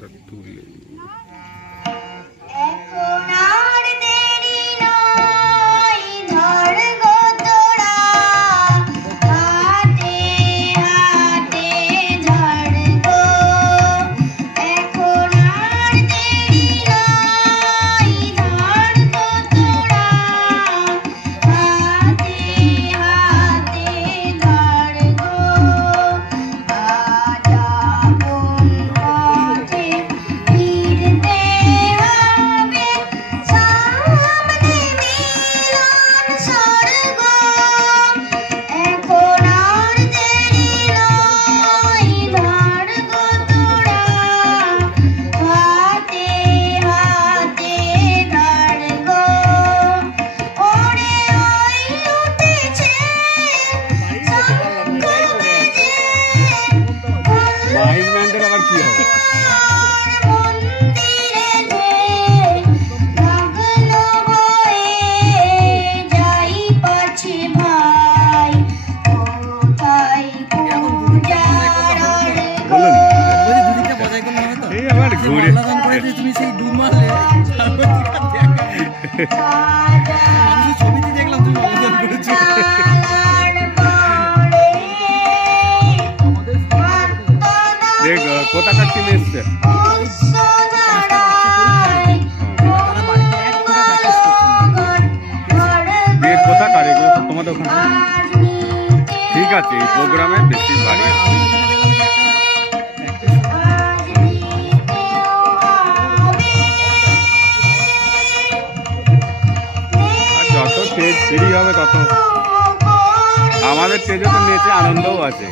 ফটোটা তুলে কোথাকার টিম এসছে কোথাকার এগুলো তো তোমাদের ওখানে ঠিক আছে এই প্রোগ্রামে বেশি বাড়ি আর যত স্টেজ ফ্রি হবে তত আমাদের স্টেজে তো নেচে আনন্দও আছে।